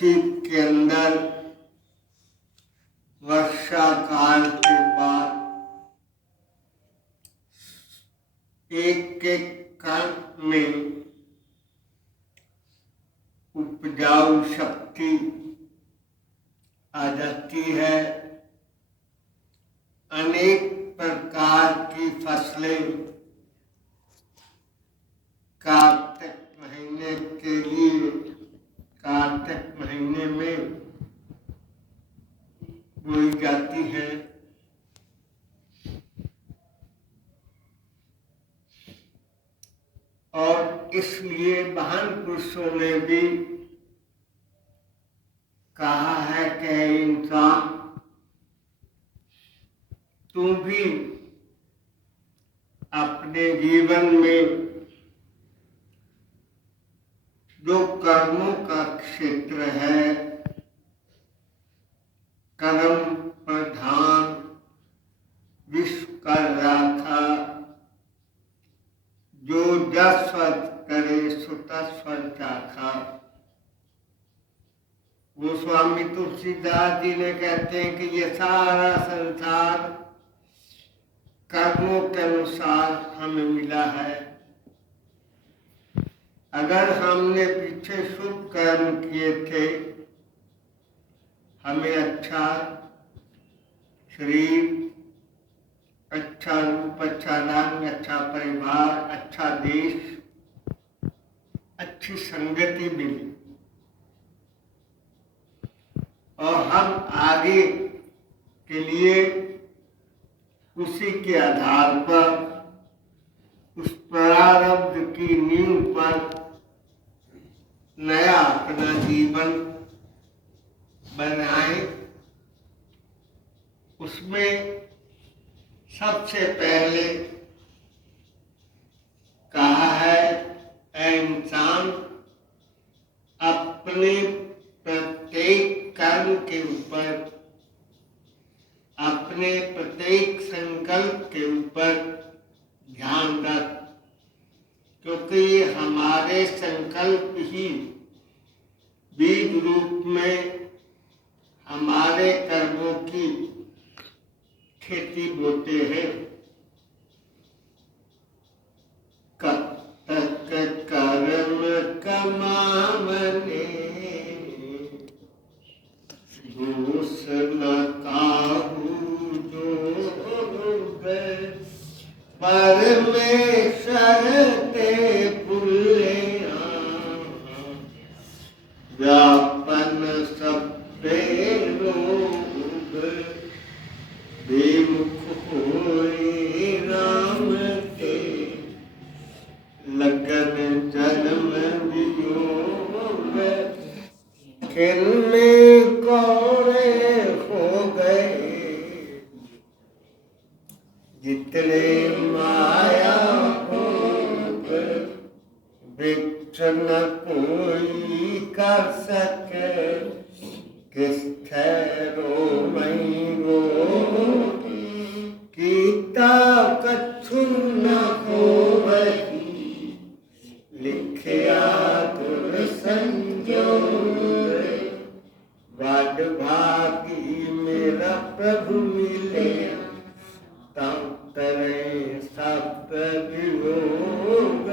पृथ्वी के अंदर वर्षा काल के बाद एक एक कण में उपजाऊ शक्ति आ जाती है। अनेक प्रकार की फसलें कार्तिक महीने के लिए कार्तिक महीने में बोई जाती है। और इसलिए महान पुरुषों ने भी कहा है कि इंसान तू भी अपने जीवन में जो कर्मों का क्षेत्र है, कर्म प्रधान विश्व का राखा, जो जसवत करे सो तस्वत चाखा। वो स्वामी तुलसीदास जी ने कहते हैं कि ये सारा संसार कर्मों के अनुसार हमें मिला है। अगर हमने पीछे शुभ कर्म किए थे, हमें अच्छा शरीर, अच्छा रूप, अच्छा रंग, अच्छा परिवार, अच्छा देश, अच्छी संगति मिली और हम आगे के लिए उसी के आधार पर उस प्रारब्ध की नींव पर नया अपना जीवन बनाए। उसमें सबसे पहले कहा है, ऐ इंसान अपने प्रत्येक कर्म के ऊपर, अपने प्रत्येक संकल्प के ऊपर ध्यान रख, क्योंकि ये हमारे संकल्प ही बीज रूप में हमारे कर्मों की खेती बोते हैं। कब तक कर्म कमावने घूस न काहू जोग, परमेश्वर ते भूले व्यापन सब रोग, बेमुख होए राम के लगन जन्म वियोग, किनमें कौड़े हो गए जितने माया भोग, वृक्ष न कोई कर सके किस ठहरो मई रोगी, गीता कछु न हो वही लिखया तुर संजोग, वाड भागी मेरा प्रभु मिले तब तरे सब वियोग,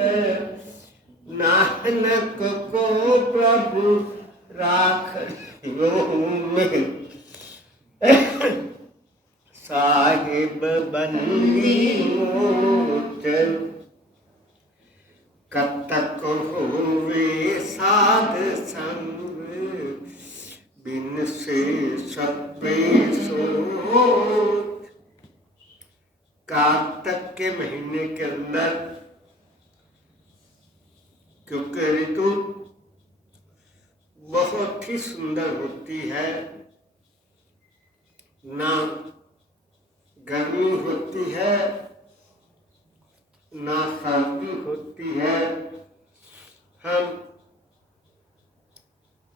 नानक को प्रभु राख में साहिब बंदी मोच, कब तक होवे साध संग, बिन से सपे सोच। कार्तिक के महीने के अंदर, क्योंकि ऋतु बहुत ही सुंदर होती है, ना गर्मी होती है ना सर्दी होती है। हम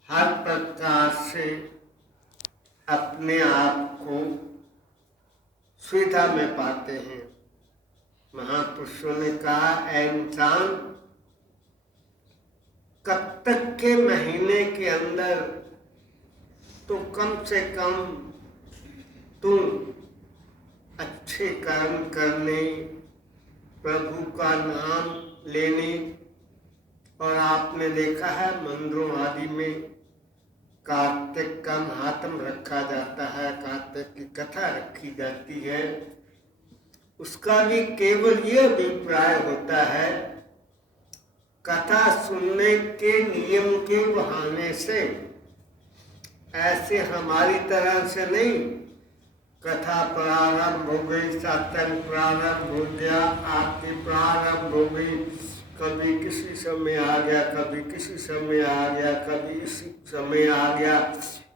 हर प्रकार से अपने आप को सुविधा में पाते हैं। महापुरुषों ने कहा, ऐ इंसान कब तक के महीने के अंदर तो कम से कम तुम अच्छे कर्म करने, प्रभु का नाम लेने, और आपने देखा है मंदिरों आदि में कार्तिक का महात्म रखा जाता है, कार्तिक की कथा रखी जाती है। उसका भी केवल ये अभिप्राय होता है कथा सुनने के नियम के बहाने से, ऐसे हमारी तरह से नहीं। कथा प्रारंभ हो गई, सत्संग प्रारंभ हो गया, आरती प्रारंभ हो गई, कभी किसी समय आ गया, कभी किसी समय आ गया, कभी इसी समय आ गया।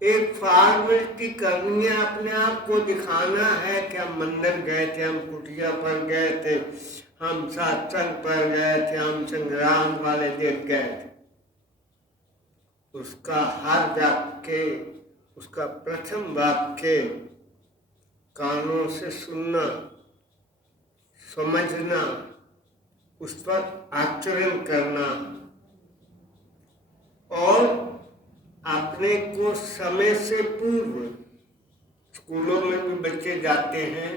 एक फॉर्मेलिटी करनी है, अपने आप को दिखाना है कि हम मंदिर गए थे, हम कुटिया पर गए थे, हम सत्संग पर गए थे, हम संग्राम वाले दिन गए थे। उसका हर वाक्य, उसका प्रथम वाक्य कानों से सुनना, समझना, उस पर आचरण करना, और अपने को समय से पूर्व, स्कूलों में भी बच्चे जाते हैं,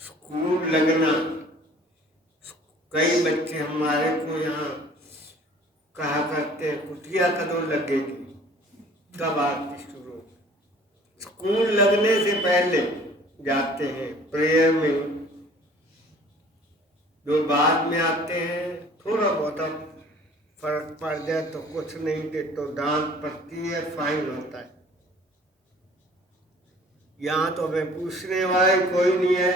स्कूल लगना, कई बच्चे हमारे को यहाँ कहा करते हैं कुटिया कदों लगेगी, कब आरती शुरू। स्कूल लगने से पहले जाते हैं प्रेयर में, जो बाद में आते हैं थोड़ा बहुत फर्क पड़ जाए तो कुछ नहीं दे तो डांट पड़ती है, फाइन होता है। यहाँ तो हमें पूछने वाले कोई नहीं है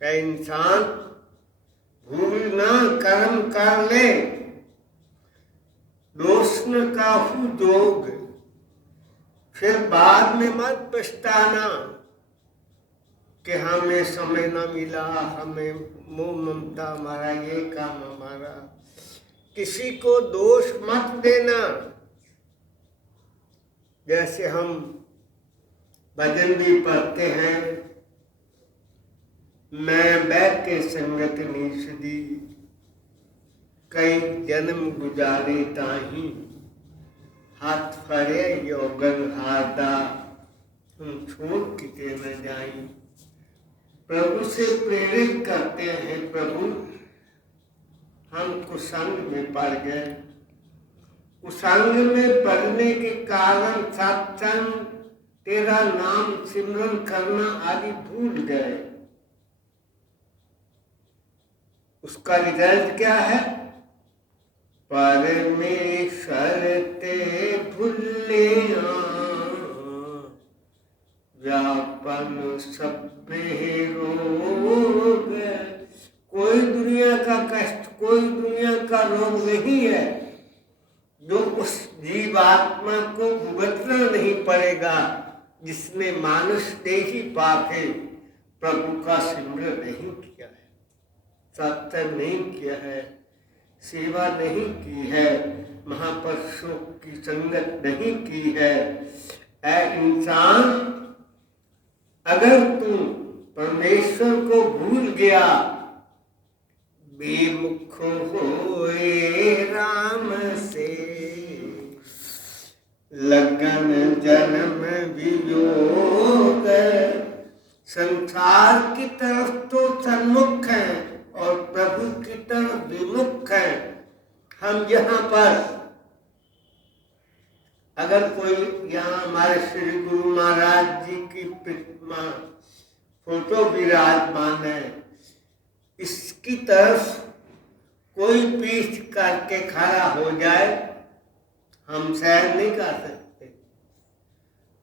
कि इंसान भूल ना कर्म कर ले, दोष न काहू जोग, फिर बाद में मत पछताना कि हमें समय न मिला, हमें मोह ममता, हमारा ये काम हमारा। किसी को दोष मत देना। जैसे हम भजन भी पढ़ते हैं, मैं बैठ के संगत नीस दी, कई जन्म गुजारे ताही, हाथ फरे योगन हादा, हम छोड़ किते न जाई। प्रभु से प्रेरित करते हैं, प्रभु हम कुसंग में पड़ गए, कुसंग में पड़ने के कारण सत्संग, तेरा नाम सिमरन करना आदि भूल गए। उसका रिजल्ट क्या है? परमेश्वर ते भूले व्यापन सब रोग। कोई दुनिया का कष्ट, कोई दुनिया का रोग नहीं है जो उस जीवात्मा को भुगतना नहीं पड़ेगा, जिसने मानुष देही पाके प्रभु का सिमरन नहीं किया है, सत्संग नहीं किया है, सेवा नहीं की है, महापुरुषों की संगत नहीं की है। ऐ इंसान, अगर तू परमेश्वर को भूल गया, बेमुख होए राम से, लगन जन्म वियोग। संसार की तरफ तो सन्मुख है और प्रभु की तरफ विमुख है। हम यहाँ पर, अगर कोई यहाँ हमारे श्री गुरु महाराज जी की प्रतिमा, फोटो विराजमान है, इसकी तरफ कोई पीठ करके खड़ा हो जाए, हम सहन नहीं कर सकते।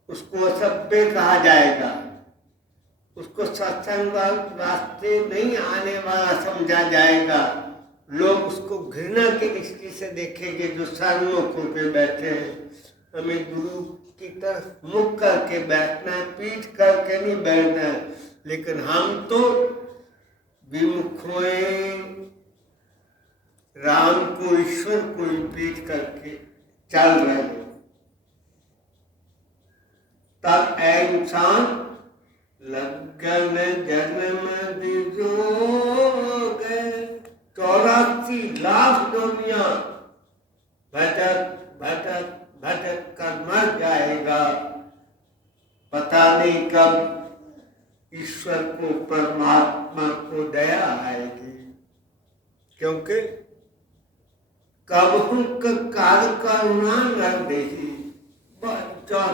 उसको असभ्य कहा जाएगा, उसको सत्संग रास्ते नहीं आने वाला समझा जाएगा। लोग उसको घृणा की दृष्टि से देखेंगे, जो सरमुख होकर बैठे हैं। हमें गुरु की तरफ मुख करके बैठना है, पीठ करके नहीं बैठना है। लेकिन हम तो विमुख हुए, राम को, ईश्वर को ही पीठ करके चल रहे हैं। तब ऐ इंसान, लगन जन्म वियोग। 84 लाख दुनिया भटक भटक भटक दया आएगी, क्योंकि कबहू काल करुणा न देही।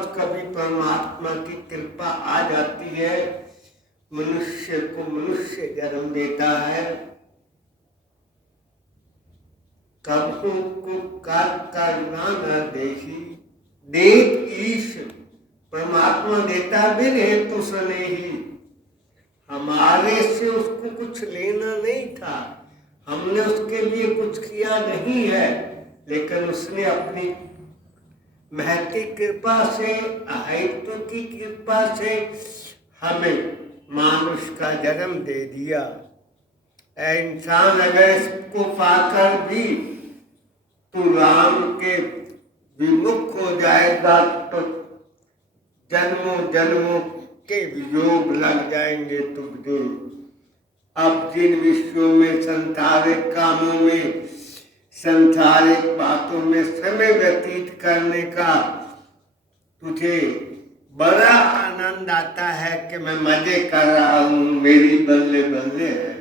कभी परमात्मा की कृपा आ जाती है, मनुष्य को मनुष्य जन्म देता है। कबहू को काल करुणा न देही, देत ईश, परमात्मा देता बिन हेतु सने ही। हमारे से उसको कुछ लेना नहीं था, हमने उसके लिए कुछ किया नहीं है, लेकिन उसने अपनी महती कृपा से, अहित्व की कृपा से हमें मानुष का जन्म दे दिया। इंसान अगर इसको पाकर भी तू राम के विमुख हो जाएगा तो जन्मों जन्मों के वियोग लग जाएंगे तुझे। अब जिन विषयों में, संसारिक कामों में, संसारिक बातों में समय व्यतीत करने का तुझे बड़ा आनंद आता है कि मैं मजे कर रहा हूँ, मेरी बल्ले बल्ले है,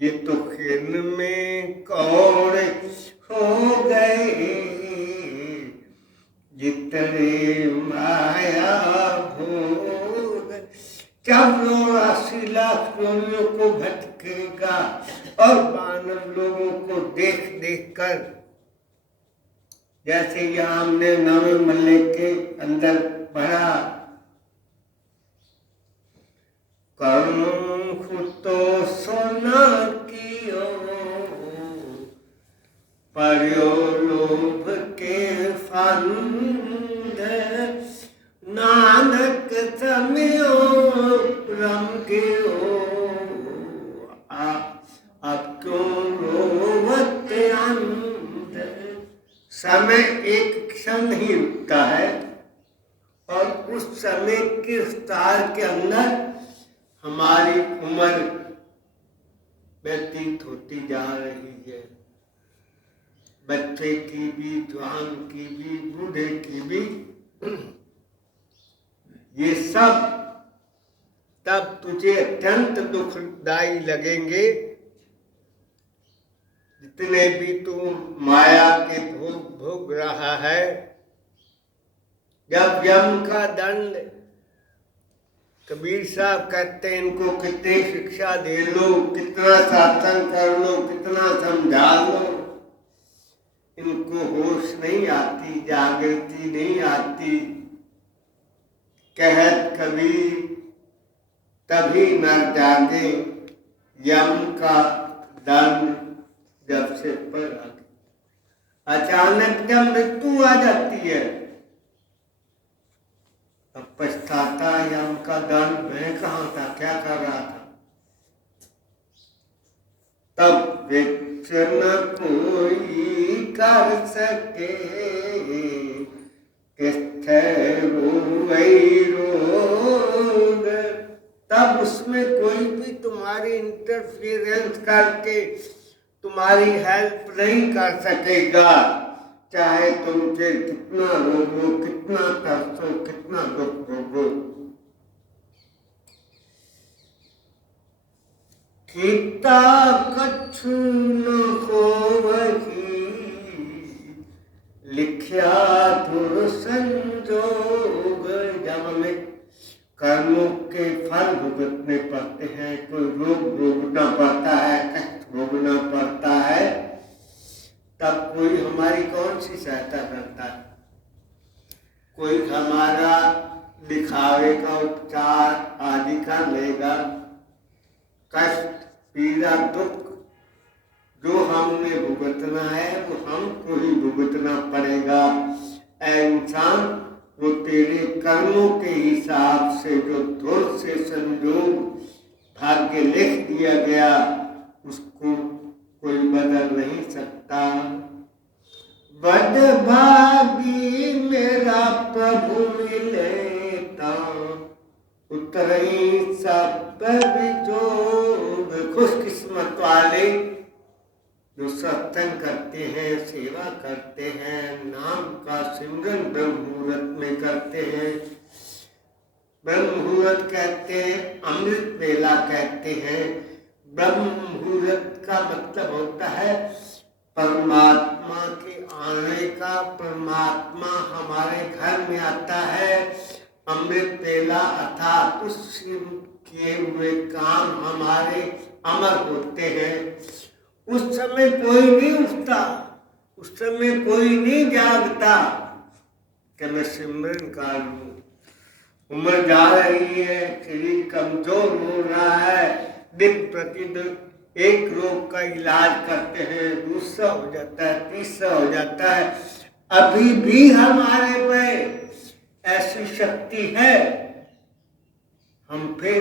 ये तो खेल में कौड़े हो गए, जितने माया भोग। जब 84 लाख योनियों को भटकेगा और मानव लोगों को देख देख कर, जैसे यहाँ हमने नवे मल्ले के अंदर पढ़ा, कर्म तो सोना कियो, पर्यो लोभ के फंद, नानक समयो रम के हो। अब क्यों रोवत अंध। समय एक क्षण ही रुकता है और उस समय के विस्तार के अंदर हमारी उम्र व्यतीत होती जा रही है, बच्चे की भी, जवान की भी, बूढ़े की भी। ये सब तब तुझे अत्यंत दुखदायी लगेंगे, जितने भी तू माया के भोग भोग रहा है। जब यम का दंड, कबीर साहब कहते हैं इनको कितनी शिक्षा दे लो, कितना शासन कर लो, कितना समझा लो, इनको होश नहीं आती, जागृति नहीं आती। कहत कबीर तभी नर जागे, यम का दंड जब से पर आ गया। अचानक जब मृत्यु आ जाती है, अब पछताता, यम का दंड मैं कहाँ था, क्या कर रहा था। तब विच न कोई कर सके, किस्थे रोई रोग। तब उसमें कोई भी तुम्हारी इंटरफियरेंस करके तुम्हारी हेल्प नहीं कर सकेगा, चाहे तुमसे कितना रोगो, कितना तरसो, कितना दुख भोगो। किता कछु न होवही, लिखिया धुर संजोग। जब हमें कर्मों के फल भुगतने पड़ते हैं, कोई रोग भोगना पड़ता है, कष्ट भोगना पड़ता है, तब कोई हमारी कौन सी सहायता करता है। कोई हमारा दिखावे का उपचार आदि का लेगा। कष्ट, पीड़ा, दुख जो हमने भुगतना है वो हमको ही भुगतना पड़ेगा। इंसान, वो तेरे कर्मों के हिसाब से जो धुर से संजोग भाग्य लिख दिया गया, उसको कोई बदल नहीं सकता। बदभागी मेरा प्रभु मिलेता, उतरई सब विजोग। खुशकिस्मत वाले जो सत्संग करते हैं, सेवा करते हैं, नाम का सिमरन ब्रह्म मुहूर्त में करते हैं। ब्रह्म मुहूर्त कहते हैं, अमृत वेला कहते हैं। ब्रह्म मुहूर्त का मतलब होता है परमात्मा के आने का। परमात्मा हमारे घर में आता है, अमृत पेला अर्थात उस किए हुए काम हमारे अमर होते हैं। उस समय कोई नहीं उठता, उस समय कोई नहीं जागता कि मैं सिमरन कर लूं। उम्र जा रही है, शरीर कमजोर हो रहा है, दिन प्रतिदिन एक रोग का इलाज करते हैं, दूसरा हो जाता है, तीसरा हो जाता है। अभी भी हमारे पे ऐसी शक्ति है, हम फिर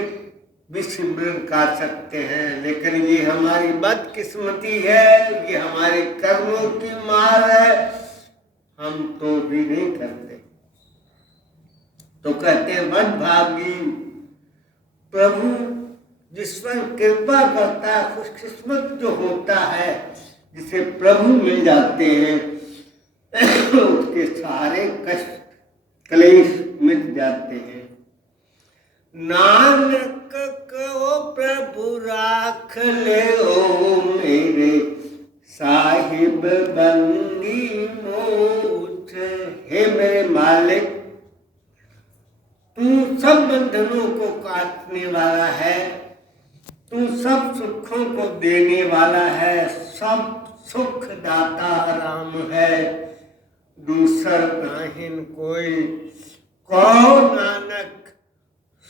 भी सिमरन कर सकते हैं, लेकिन ये हमारी बदकिस्मती है, ये हमारे कर्मों की मार है, हम तो भी नहीं करते। तो कहते हैं बदभागी प्रभु जिस पर कृपा करता है, खुशकिस्मत जो होता है, जिसे प्रभु मिल जाते हैं उसके सारे कष्ट क्लेश मिट जाते हैं। नानक कहो प्रभु राख ले ओ मेरे साहिब बंदी मोच। हे मेरे मालिक, तू सब बंधनों को काटने वाला है, तू सब सुखों को देने वाला है, सब सुख दाता राम है, दूसर नाहिन कोई। कहो नानक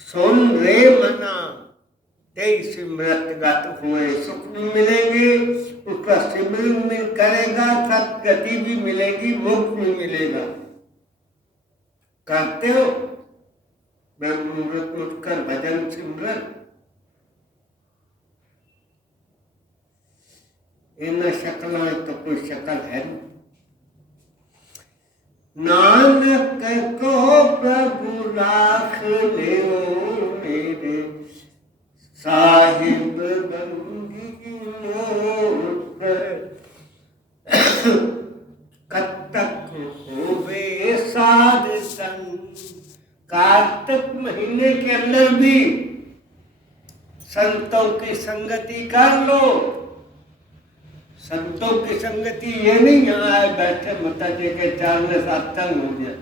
सुन रे मना, तेई सिमरत गत हुए। सुख भी मिलेंगे, उसका सिमरन भी करेगा, सदगति भी मिलेगी, मुक्त भी मिलेगा। करते हो ब्रह्म मुहूर्त में उठकर भजन सिमरन? इन शकलों में तो कोई शकल है नहीं। नानक को प्रभु राख ले मेरे साहिब बंदी मोट। कतक होवे साध संग। कार्तिक महीने के अंदर भी संतों की संगति कर लो। संतों की संगति ये नहीं यहाँ आए बैठे माता जी के चरण सातंग हो जाए।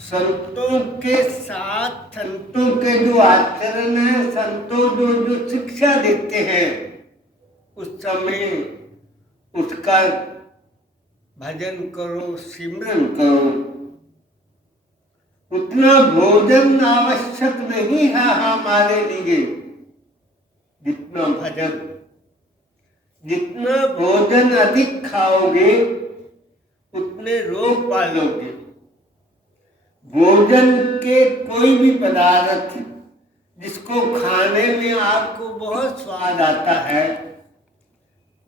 संतों के साथ, संतों के जो आचरण है, संतों जो शिक्षा देते हैं, उस समय उठकर भजन करो, सिमरन करो। उतना भोजन आवश्यक नहीं है हमारे लिए जितना भजन। जितना भोजन अधिक खाओगे उतने रोग पालोगे। भोजन के कोई भी पदार्थ जिसको खाने में आपको बहुत स्वाद आता है,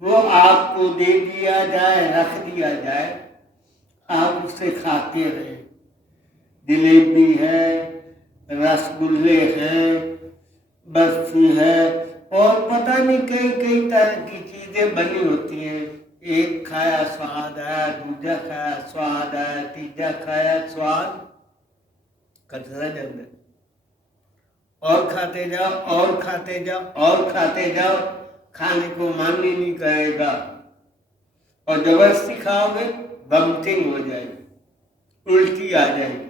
वो आपको दे दिया जाए, रख दिया जाए, आप उसे खाते रहे। जलेबी है, रसगुल्ले हैं, बर्फी है, और पता नहीं कई कई तरह की चीजें बनी होती हैं। एक खाया स्वाद आया, दूजा खाया स्वाद आया, तीजा खाया स्वाद, कचरा जंगल। और खाते जाओ, और खाते जाओ, और खाते जाओ, खाने को मन ही नहीं करेगा। और जबरदस्ती खाओगे वमिटिंग हो जाएगी, उल्टी आ जाएगी।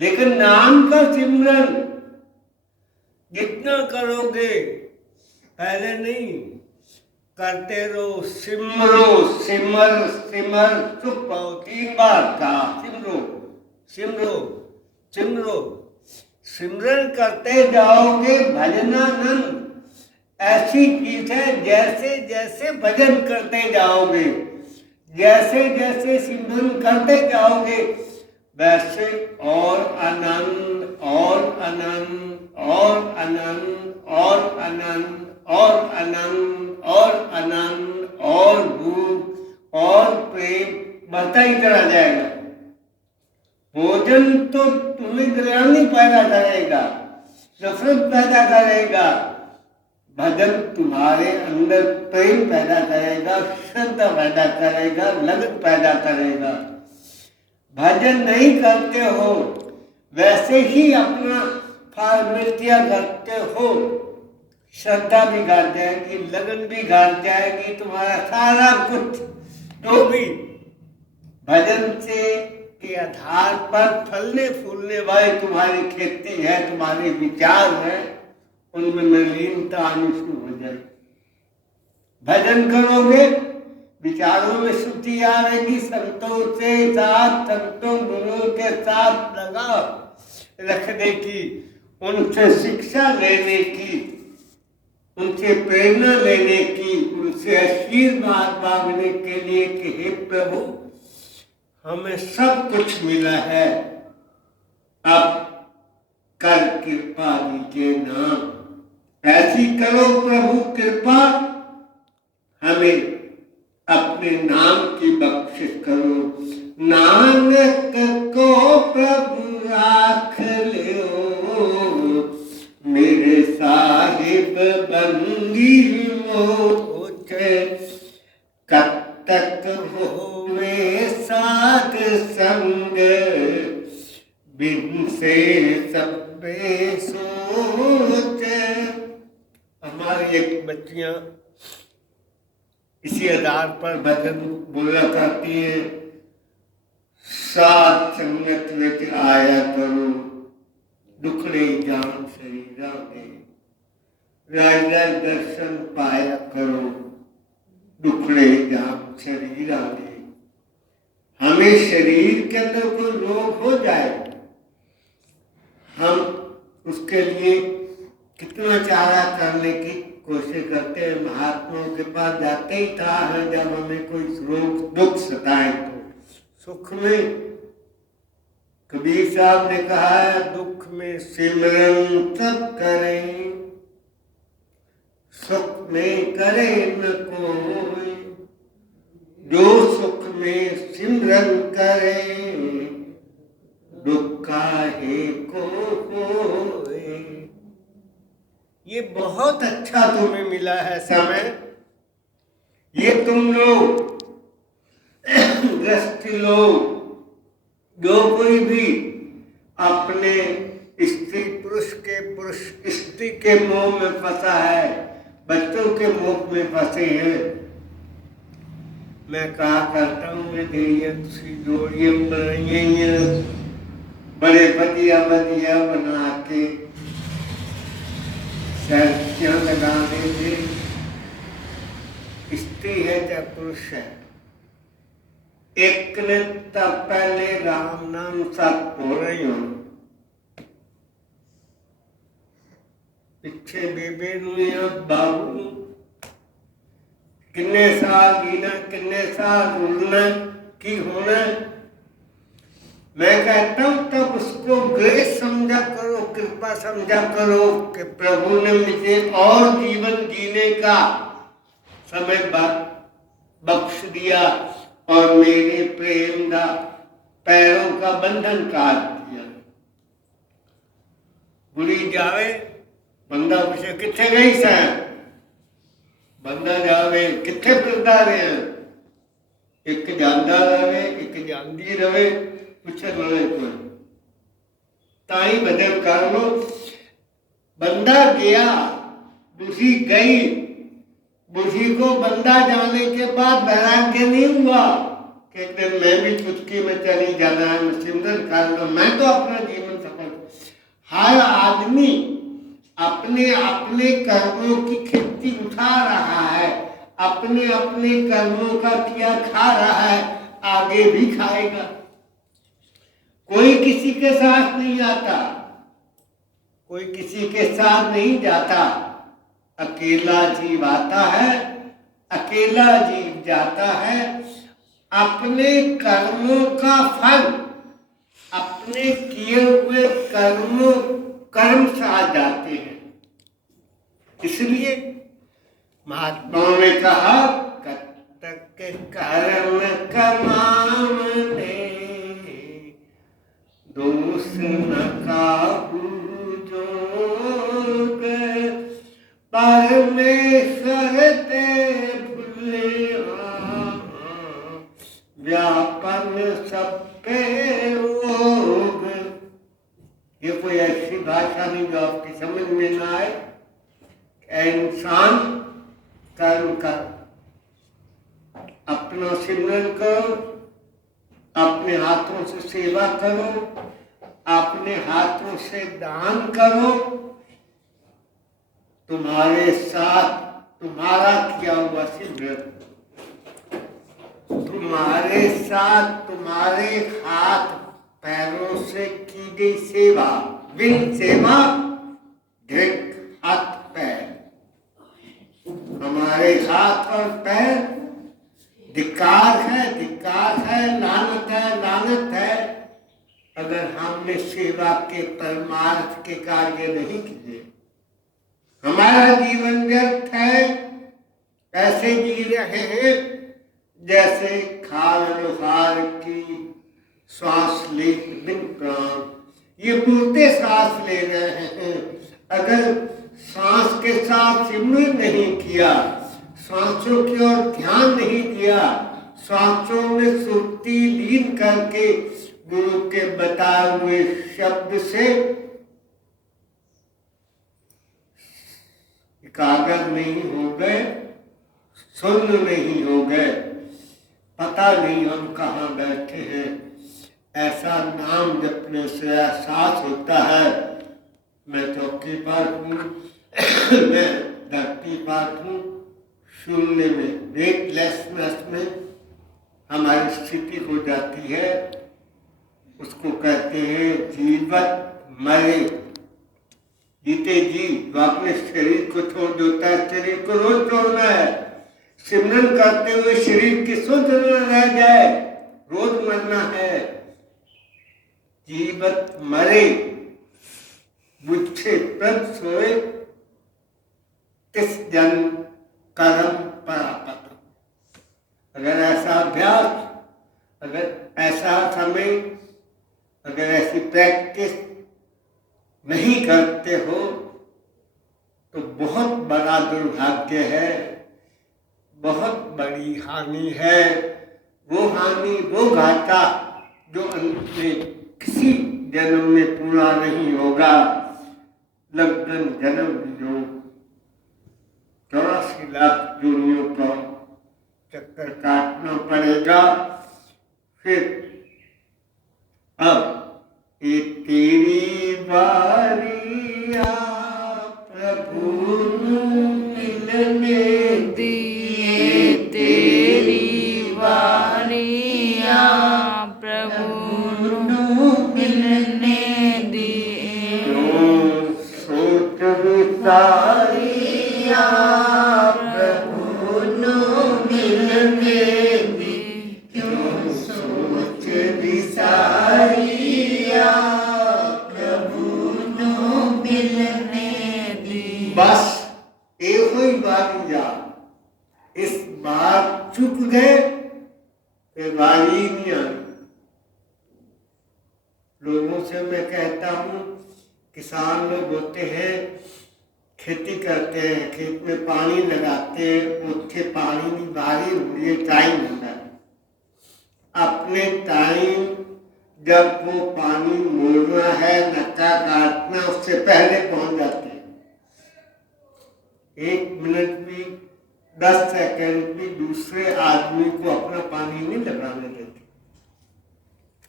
लेकिन नाम का सिमरन जितना करोगे, पहले नहीं, करते रहो। सिमरो, सिमर सिमर सुख पाओ। 3 बार कहा सिमरो, सिमरो, सिमरो। सिमरन करते जाओगे। भजनानंद ऐसी चीज है, जैसे जैसे भजन करते जाओगे, जैसे जैसे सिमरन करते जाओगे, वैसे और आनंद, और आनंद, और आनंद, और आनंद, और आनंद, और आनंद, और भूख और प्रेम बढ़ता ही चला जाएगा। भोजन तो तुम्हें ग्लानि पैदा करेगा, नफरत पैदा करेगा। भजन तुम्हारे अंदर प्रेम पैदा करेगा, श्रद्धा पैदा करेगा, लगन पैदा करेगा। भजन नहीं करते हो, वैसे ही अपना फॉर्मेलिटियां करते हो, श्रद्धा भी घट जाएगी, लगन भी घट जाएगी, तुम्हारा सारा कुछ जो भी भजन से के आधार पर फलने फूलने वाली तुम्हारी खेती है, तुम्हारे विचार है, उनमें मलिनता आनी शुरू हो जाएगी। भजन करोगे, विचारों में शुद्धि आएगी, संतों से साथ, संतों गुरुओं के साथ लगाव रखने की, उनसे शिक्षा लेने की, उनसे प्रेरणा लेने की, उनसे आशीर्वाद मांगने के लिए कि हे प्रभु हमें सब कुछ मिला है, अब कर कृपा दीजिए नाम। ऐसी करो प्रभु कृपा, हमें अपने नाम की बख्शिश करो। नानक को प्रभु राख लियो, मेरे साहिब बंदी मोचे, कब तक होवे साध संग, बिन से सबे सोचे। हमारी एक बच्चियां इसी आधार पर भजन बोला करती है, साध संगत विच आया करो, दुखड़े जान शरीरा में, राजा दर्शन पाया करो, दुखड़े जान शरीरा में। हमें शरीर के अंदर कोई रोग हो जाए, हम उसके लिए कितना चारा करने की कोशिश करते हैं। महात्माओं के पास जाते ही था है, जब हमें कोई रोग दुख सताए तो सुख में, कबीर साहब ने कहा है, दुख में सिमरन तब करें, सुख में करे न कोई, जो सुख में सिमरन करे, दुख काहे को होए। ये बहुत अच्छा तुम्हें मिला है समय। ये तुम लोग गृहस्थी लोग, जो कोई भी अपने पुरुष स्त्री के मोह में फंसा है, बच्चों के मोह में फंसे हैं, मैं कहा करता हूँ जोड़ियां बनाइए, बड़े बढ़िया बढ़िया बना के सर्दियां लगाने से, स्त्री है चाहे पुरुष है, एक ने तब पहले राम नाम सत हो रही हो, पिछे बेबे बाबू किन्ने साल जीना, किन्ने साल रुलना की होना। मैं कहता हूँ तब उसको ग्रेस समझा करो, कृपा समझा करो कि प्रभु ने मुझे और जीवन जीने का समय बख्श दिया और मेरे प्रेम का पैरों का बंधन काट दिया। बुरी जावे बंदा पूछे किथे गई सै, बंदा जावे किथे फिरदा रहे, एक जांदा रहे एक जांदी रहे, पूछे रहे कोई ताई भजन कर लो। बंदा गया, बुझी गई, बुझी को बंदा जाने के बाद वैराग्य नहीं हुआ, कहते मैं भी चुटकी में चली जाना है, सिमरन कर लो, मैं तो अपना जीवन सफल। हर आदमी अपने अपने कर्मों की खेती उठा रहा है, अपने अपने कर्मों का किया खा रहा है, आगे भी खाएगा। कोई किसी के साथ नहीं आता, कोई किसी के साथ नहीं जाता, अकेला जीव आता है, अकेला जीव जाता है। अपने कर्मों का फल अपने किए हुए कर्म से आ जाते हैं। इसलिए महात्माओं ने कहा कतक कर्म कमावने, दोष न काहू जोग, परमेश्वर ते भूलिया, व्यापन सब पे ओग। ये कोई ऐसी भाषा नहीं जो आपकी समझ में ना आए। इंसान कर्म कर, अपना सिमरन करो, अपने हाथों से सेवा करो, अपने हाथों से दान करो, तुम्हारे साथ तुम्हारा किया हुआ सिमरन, तुम्हारे साथ तुम्हारे हाथ पैरों से की गई सेवा, बिन सेवा धिक हाथ पैर, हमारे हाथ और पैर धिक्कार है, लानत है अगर हमने सेवा के परमार्थ के कार्य नहीं किए। हमारा जीवन व्यर्थ है, ऐसे जी रहे हैं जैसे खाल लोहार की श्वास ले बिन प्राण, ये बोलते सांस ले रहे हैं, अगर सांस के साथ सिमरन नहीं किया, सांसों की ओर ध्यान नहीं दिया, सांसों में सुरती लीन करके गुरु के बताए हुए शब्द से एकाग्र नहीं हो गए, सुन्न नहीं हो गए, पता नहीं हम कहाँ बैठे हैं। ऐसा नाम जपने से एहसास होता है मैं चौकी पर हूँ, मैं धरती पर हूँ, शून्य में, वेटलेसनेस में हमारी स्थिति हो जाती है। उसको कहते हैं जीवत मरे, जीते जी तो अपने शरीर को छोड़ देता है, शरीर को रोज छोड़ना है, सिमरन करते हुए शरीर की सुध न रह जाए, रोज मरना है। जीवत मरे मुझे प्रभ सोए, किस जन कर्म परापत। अगर ऐसा अभ्यास, अगर ऐसा समय, अगर ऐसी प्रैक्टिस नहीं करते हो तो बहुत बड़ा दुर्भाग्य है, बहुत बड़ी हानि है। वो हानि, वो घाटा जो अंत में किसी जन्म में पूरा नहीं होगा। लगन जन्म जो 84 लाख जोनियों का चक्कर काटना पड़ेगा। फिर अब ये तेरी बारिया प्रभु मिलने दिए, तेरी बारिया प्रभु मिलने दिए, सोच विसारिया प्रभु मिलने दिए, क्यों सोच विसारिया प्रभु मिलने दिए। बस एक ही बारी जा, इस बार चुक गए फिर बारी नहीं आनी। लोगों से मैं कहता हूँ, किसान लोग होते हैं, खेती करते हैं, खेत में पानी लगाते हैं, उसके पानी की बारी हुई है, टाइम होता है। अपने टाइम जब वो पानी मोड़ना है, नक्का काटना, उससे पहले पहुंच जाते हैं। 1 मिनट भी, 10 सेकंड भी दूसरे आदमी को अपना पानी नहीं लगाने देते,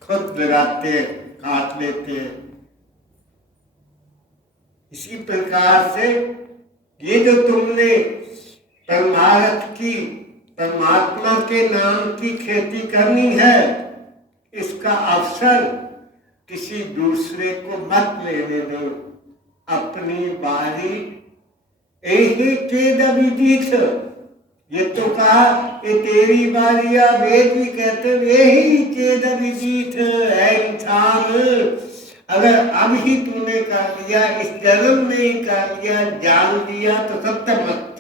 खुद लगाते हैं, काट लेते हैं। इसी प्रकार से ये जो तुमने परमार्थ की, परमात्मा के नाम की खेती करनी है, इसका अवसर किसी दूसरे को मत लेने दो। अपनी बारी यही चेद अभिजीत, ये तो कहा ये तेरी बारिया, वेद भी कहते यही चेद अभिजीत है इंसान। अगर अब ही तूने कर लिया, इस जन्म में ही कर लिया, जान लिया तो सत्य मत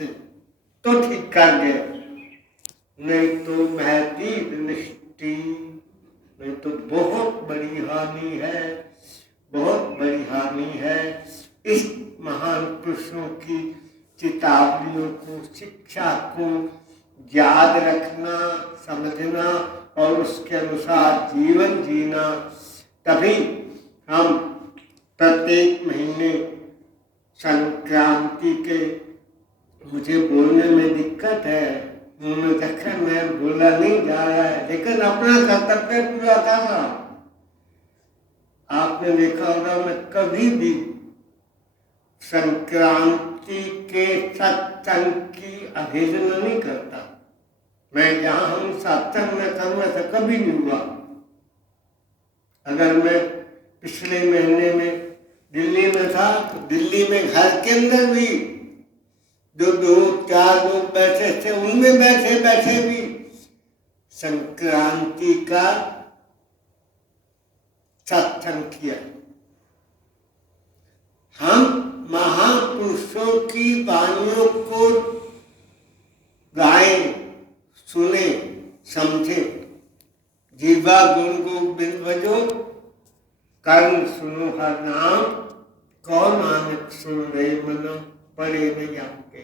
तो ठीक कर गया, नहीं तो महती निष्ठि, नहीं तो बहुत बड़ी हानि है, बहुत बड़ी हानि है। इस महान पुरुषों की चेतावनियों को, शिक्षा को याद रखना, समझना और उसके अनुसार जीवन जीना, तभी हम प्रत्येक महीने संक्रांति के मुझे बोलने में दिक्कत है, उन्होंने देखा मैं बोला नहीं जा रहा है, लेकिन अपना कर्तव्य पूरा कर रहा हूं। आपने देखा होगा मैं कभी भी संक्रांति के सत्संग की अवहेलना नहीं करता। मैं जहां हूं सत्संग में करूँ ऐसा कभी नहीं हुआ। अगर मैं पिछले महीने में दिल्ली में था तो दिल्ली में घर के अंदर भी जो 2-4 लोग बैठे थे उनमें बैठे बैठे भी संक्रांति का सत्संग किया। हम महापुरुषों की वाणियों को गाएं, सुने, समझे। जीवा गुण गोविंद भजो, कर्म सुनो हर नाम, कौन नानक सुन रहे मनो, पढ़े नहीं आपके।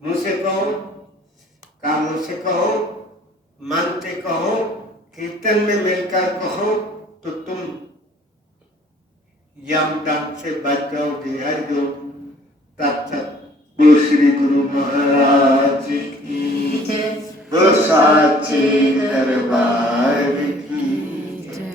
मुझसे कहो, कानों से कहो, मन से कहो, कीर्तन में मिलकर कहो तो तुम यमदंड से बच जाओगे। हरिओम तत्सत। बोलो श्री गुरु महाराज की जय, बोलो साचे दरबार की जय।